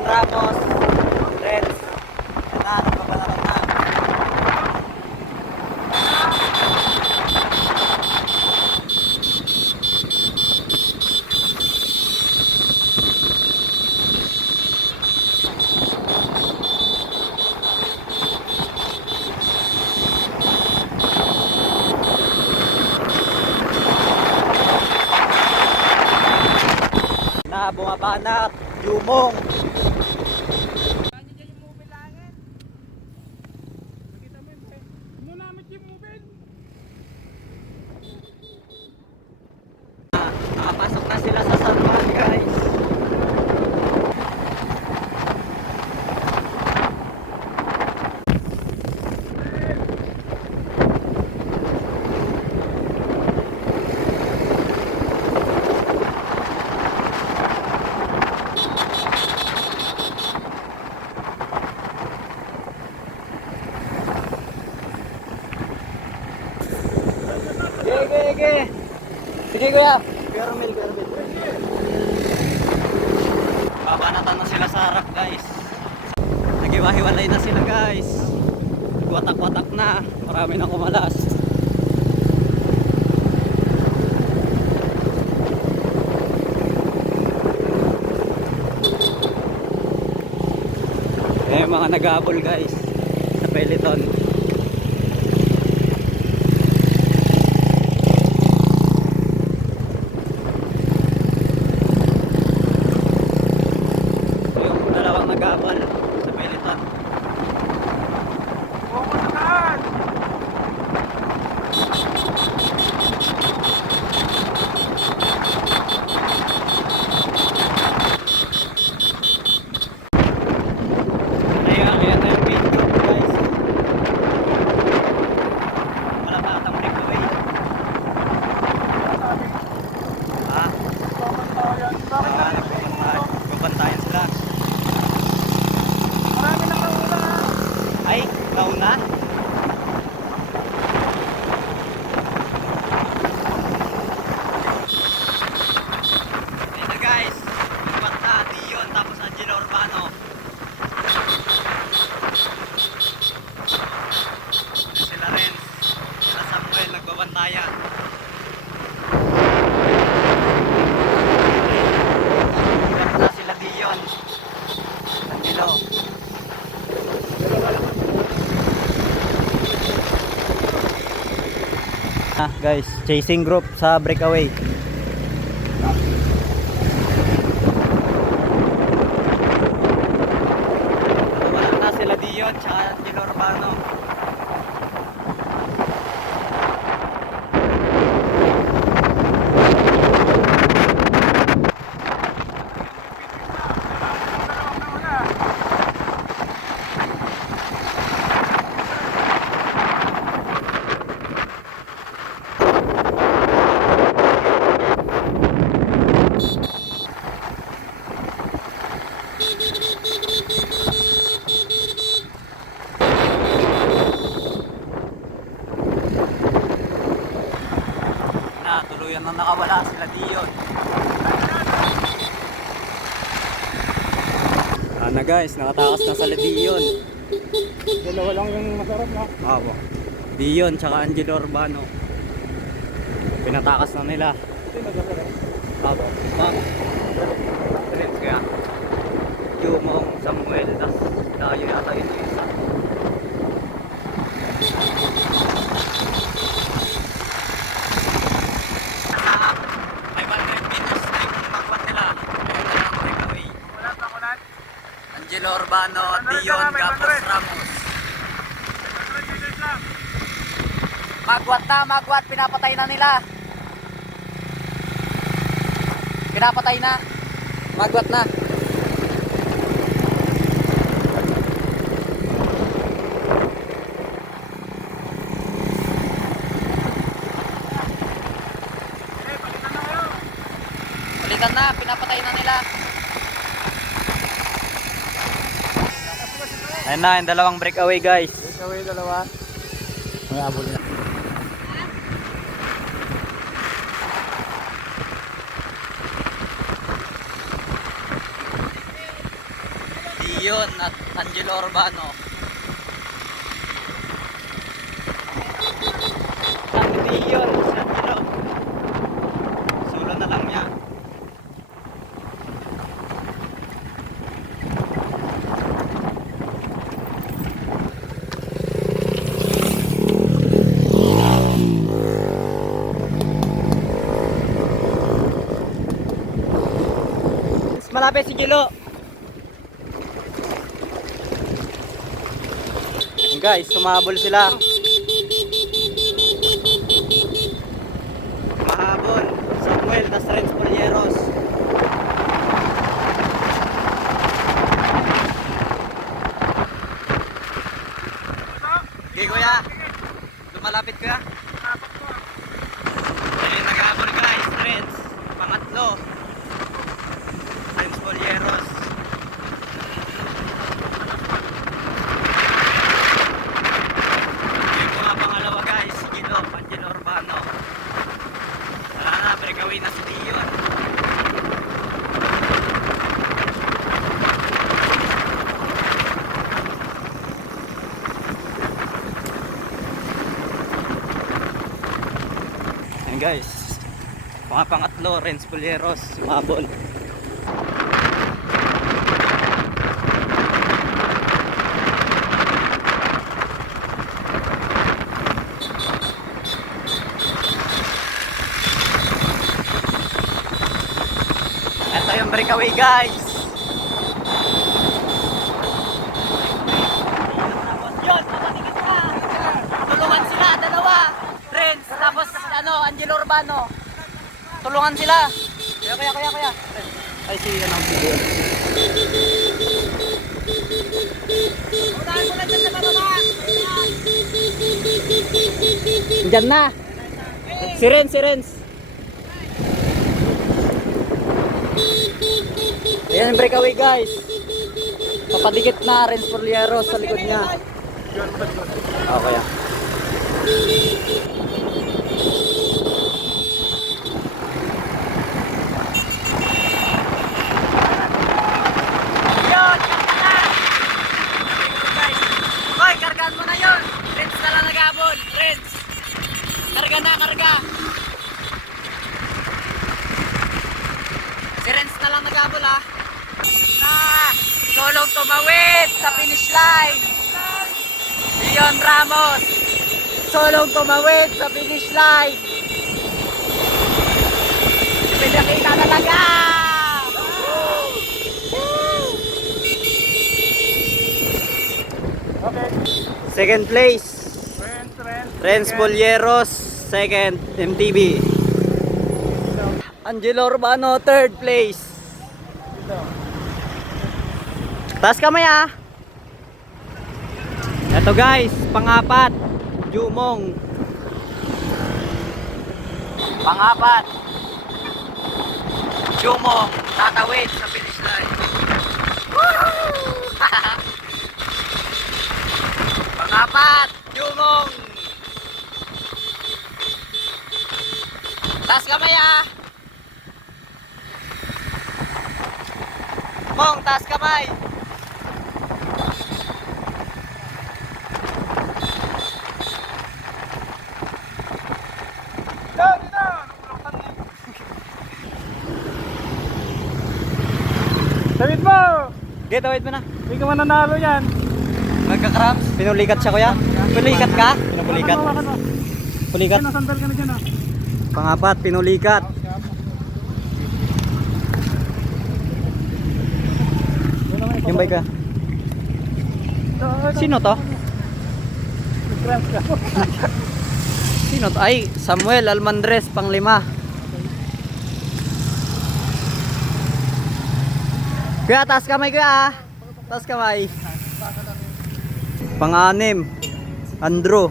Juan Ramos, friends. Yan na, nagbabalatan na. Na bumaba na Yumong. Nakapasok na sila sa San Juan, guys. Sige kuya. Kuya Romel. Babanatan na sila sa harap, guys. Nagiwahiwalay na sila, guys. Watak-watak na. Marami na kumalas. Mga nag-aabol, guys, sa peloton. Nag-aabal sa peloton. Ayan na yung main group, guys. Wala pa atang breakaway. Ha? Babantayan sila. Ay, kauna? Ayun na, guys. Bata, Dion, tapos Angelo Urbano. Sila rin. Sila Samuel, nagbabantayan. Bata sila Dion. Angelo. Guys, chasing group sa breakaway. Wala na sila Dion tsaka Angelo Urbano. Tuluyan na nakawala sila Dion. Na guys, nakatakas na sila Dion. Dalawa lang yung masarap na. Opo. Dion tsaka Angelo Urbano. Pinatakas na nila. Opo. Ma'am. Friends kaya. Yumong, Samuel, tas tayo yata ito isa. Angelo Urbano at Dion Gapos Ramos. Magwat, pinapatay na nila. Pinapatay na. Magwat na. Palitan na, pinapatay na nila. Ayun na, yung dalawang breakaway, guys. Breakaway dalawa. May abol na. Dion at Angelo Urbano. Ang Dion si Angelo. Solo na lang niya. Malapit si Gilo. Guys, sumabol sila. Mahabol. Samuel tas Renz Polyeros. Okay, kuya. Lumalapit kuya. Ayun, naghabol guys. Renz. Pangatlo. Renz Polyeros. Yung mga pangalawa guys, si Gilo, Angelo Urbano. Wala na, breakaway na si Dion. Ayan guys, mga pangatlo, Renz Polyeros, sumabol. Ito yung breakaway guys. Yun, mapatigas na. Tulungan sila, dalawa. Renz, tapos Angelo Urbano. Tulungan sila. Kaya. Ay, si si Dion. Unahan mo lang dyan sa bababa. Diyan na. Si Renz. Ayan yung breakaway guys. Papadikit na Renz Polyeros sa likod niya. Okay. Yun! Guys, hoy, kargaan mo na yun. Renz na lang naghabol. Renz. Karga. Si Renz na lang naghabol ah. Solong tumawid sa finish line. Dion Ramos. Solong tumawid sa finish line. Pinakita talaga. Okay. Second place. Renz Second. Polyeros. Second, MTB. Angelo Urbano, third place. Taas kamay ah. Ito guys, pangapat, Jumong. Pangapat, Jumong, tatawid sa finish line. Pangapat, Jumong. Taas kamay ah. Mong, taas kamay. Tawid mo! Okay, tawid mo na. Hindi ka mananalo yan. Nagka-cramps. Pinulikat siya kuya. Pinulikat ka? Pinulikat. Pulikat. Sandal ka na dyan ah. Pangapat, pinulikat. Yung bike ka. Sino to? Nag-cramp ka. Sino to? Ay, Samuel Almandres, pang-5. Kuya, taas kamay kuya. Taas kamay. Pang-6, Andrew.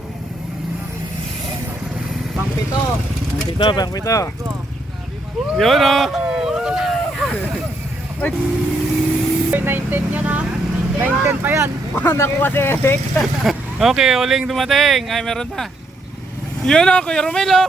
Pang-7. Pang-pito. Yun oh. 19 yan ah. 19 pa yan. Nakuha si Eric. Okay, uling dumating. Ay, meron pa. Yun oh, Kuya Romel oh.